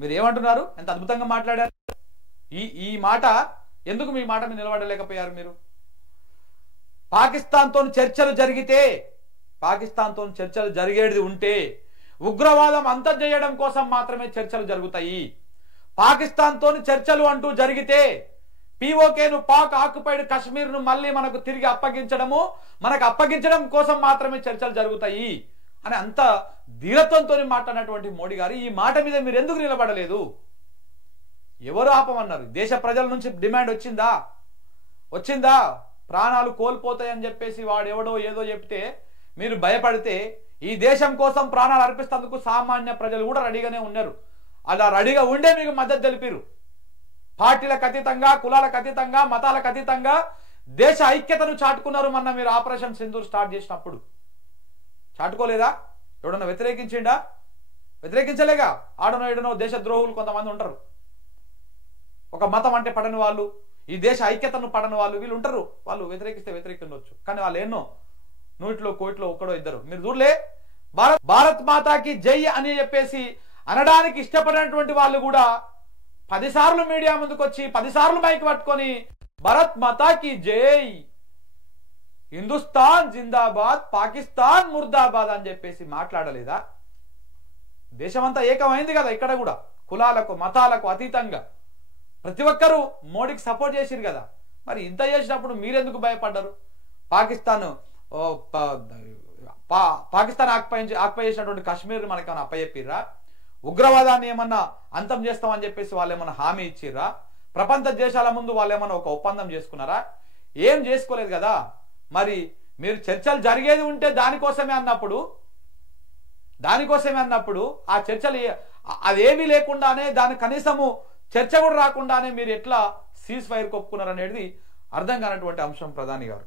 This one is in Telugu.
మీరు ఏమంటున్నారు? ఎంత అద్భుతంగా మాట్లాడారు. ఈ మాట ఎందుకు మీ మాట మీద నిలబడలేకపోయారు మీరు? పాకిస్తాన్తో చర్చలు జరిగేది ఉంటే ఉగ్రవాదం అంతం చేయడం కోసం మాత్రమే చర్చలు జరుగుతాయి. పాకిస్తాన్తో చర్చలు అంటూ జరిగితే పీఓకేను, పాక్ ఆక్యుపైడ్ కశ్మీర్ను మళ్ళీ మనకు తిరిగి అప్పగించడం కోసం మాత్రమే చర్చలు జరుగుతాయి అని అంత ధీరత్వంతో మాట్లాడినటువంటి మోడీ గారు ఈ మాట మీద మీరు ఎందుకు నిలబడలేదు? ఎవరు ఆపమన్నారు? దేశ ప్రజల నుంచి డిమాండ్ వచ్చిందా? ప్రాణాలు కోల్పోతాయని చెప్పేసి వాడెవడో ఏదో చెప్తే మీరు భయపడితే ఈ దేశం కోసం ప్రాణాలు అర్పిస్తేందుకు సామాన్య ప్రజలు కూడా రెడీగానే ఉన్నారు. అలా రెడీగా ఉండే మీకు మద్దతు తెలిపారు. పార్టీలకు అతీతంగా, కులాలకు అతీతంగా, మతాలకు అతీతంగా దేశ ఐక్యతను చాటుకున్నారు. మొన్న మీరు ఆపరేషన్ సింధూర్ స్టార్ట్ చేసినప్పుడు చాటుకోలేదా? ఎవడన్నా వ్యతిరేకించలేగా? ఆడనో ఏడనో దేశ ద్రోహులు కొంతమంది ఉంటారు. ఒక మతం అంటే పడని వాళ్ళు, ఈ దేశ ఐక్యతను పడని వాళ్ళు, వీళ్ళు ఉంటారు. వాళ్ళు వ్యతిరేకిస్తే వ్యతిరేకించవచ్చు, కానీ వాళ్ళు ఎన్నో 100లో 1 ఒక్కడో ఇద్దరు. మీరు చూడలే? భారత్ మాతాకి జై అని చెప్పేసి అనడానికి ఇష్టపడినటువంటి వాళ్ళు కూడా 10 సార్లు మీడియా ముందుకు వచ్చి 10 సార్లు మైక్ పట్టుకొని భారత్ మాతాకి జై, హిందుస్థాన్ జిందాబాద్, పాకిస్తాన్ ముర్దాబాద్ అని చెప్పేసి మాట్లాడలేదా? దేశమంతా ఏకమైంది కదా. ఇక్కడ కూడా కులాలకు మతాలకు అతీతంగా ప్రతి ఒక్కరూ మోడీకి సపోర్ట్ చేసిరు కదా. మరి ఇంత చేసినప్పుడు మీరెందుకు భయపడ్డారు? పాకిస్తాన్ ఆక్యుపై చేసినటువంటి కాశ్మీర్ మనకేమైనా అప్పచెప్పిర్రా? ఉగ్రవాదాన్ని ఏమన్నా అంతం చేస్తామని చెప్పేసి వాళ్ళు ఏమన్నా హామీ ఇచ్చిర్రా? ప్రపంచ దేశాల ముందు వాళ్ళు ఏమన్నా ఒక ఒప్పందం చేసుకున్నారా? ఏం చేసుకోలేదు కదా. మరి మీరు చర్చలు జరిగేది ఉంటే దానికోసమే అన్నప్పుడు ఆ చర్చలు అదేమీ లేకుండానే, దాని కనీసము చర్చ కూడా రాకుండానే మీరు ఎట్లా సీజ్ ఫైర్ ఒప్పుకున్నారు అనేది అర్థం కానటువంటి అంశం ప్రధాని గారు.